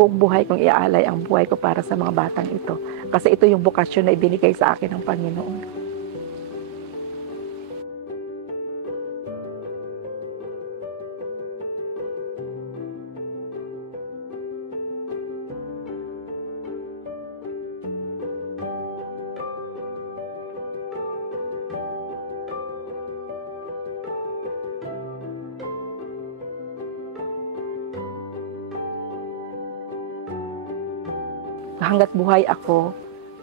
buong buhay kong iaalay ang buhay ko para sa mga batang ito. Kasi ito yung bukasyon na ibinigay sa akin ng Panginoon. Hangga't buhay ako,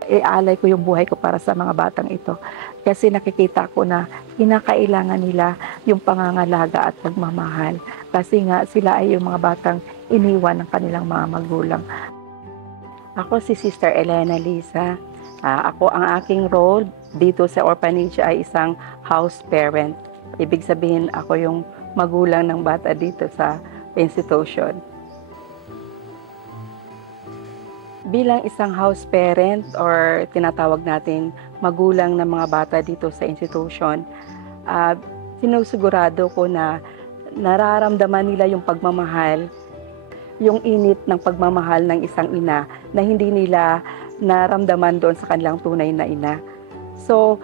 iaalay ko yung buhay ko para sa mga batang ito. Kasi nakikita ko na kinakailangan nila yung pangangalaga at pagmamahal. Kasi nga sila ay yung mga batang iniwan ng kanilang mga magulang. Ako si Sister Elena Lisa. Ako ang aking role dito sa orphanage ay isang house parent. Ibig sabihin ako yung magulang ng bata dito sa institution. Bilang isang house parent or tinatawag natin magulang ng mga bata dito sa institution, sinusigurado ko na nararamdaman nila yung pagmamahal, yung init ng pagmamahal ng isang ina na hindi nila naramdaman doon sa kanilang tunay na ina. So,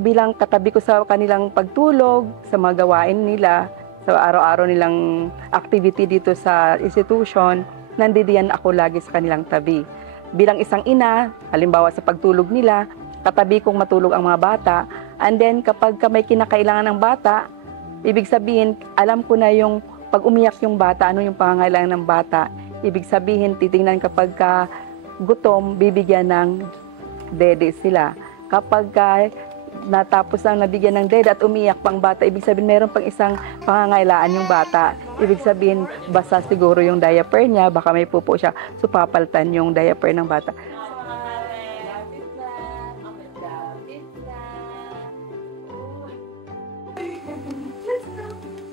bilang katabi ko sa kanilang pagtulog, sa mga gawain nila, sa araw-araw nilang activity dito sa institution, nandidiyan ako lagi sa kanilang tabi. Bilang isang ina, halimbawa sa pagtulog nila, katabi kong matulog ang mga bata. And then kapag may kinakailangan ng bata, ibig sabihin, alam ko na yung pag umiyak yung bata, ano yung pangangailangan ng bata. Ibig sabihin, titingnan kapag gutom, bibigyan ng dede sila. Kapag natapos ang nabigyan ng dede at umiyak pang bata, ibig sabihin meron pang isang pangangailangan yung bata. Ibig sabihin, basa siguro yung diaper niya, baka may pupo siya, so papalitan yung diaper ng bata.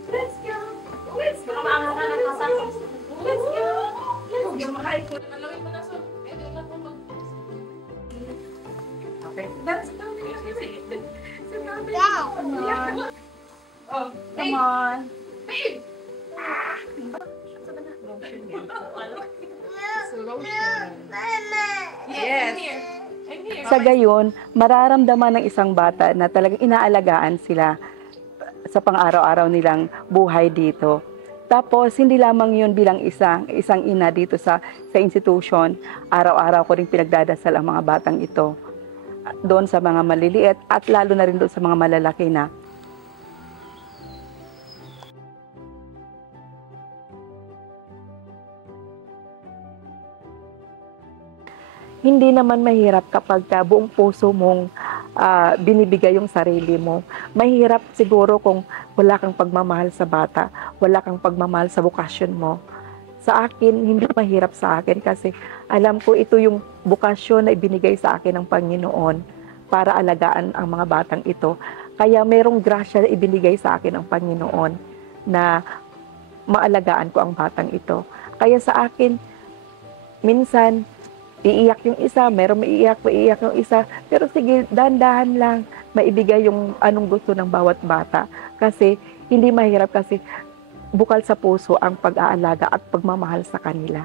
Let's go. Oh, come on. Babe. Yes. I'm here. Sa gayon, mararamdaman ng isang bata na talagang inaalagaan sila sa pang-araw-araw nilang buhay dito. Tapos, hindi lamang yun bilang isang ina dito sa institution, araw-araw ko rin pinagdadasal ang mga batang ito. Doon sa mga maliliit at lalo na rin doon sa mga malalaki na. Hindi naman mahirap kapag buong puso mong binibigay yung sarili mo. Mahirap siguro kung wala kang pagmamahal sa bata, wala kang pagmamahal sa bukasyon mo. Sa akin, hindi mahirap sa akin kasi alam ko ito yung bukasyon na ibinigay sa akin ng Panginoon para alagaan ang mga batang ito. Kaya merong grasya na ibinigay sa akin ng Panginoon na maalagaan ko ang batang ito. Kaya sa akin, minsan, iiyak yung isa, merong maiiyak yung isa. Pero sige, dahan-dahan lang maibigay yung anong gusto ng bawat bata. Kasi hindi mahirap kasi bukal sa puso ang pag-aalaga at pagmamahal sa kanila.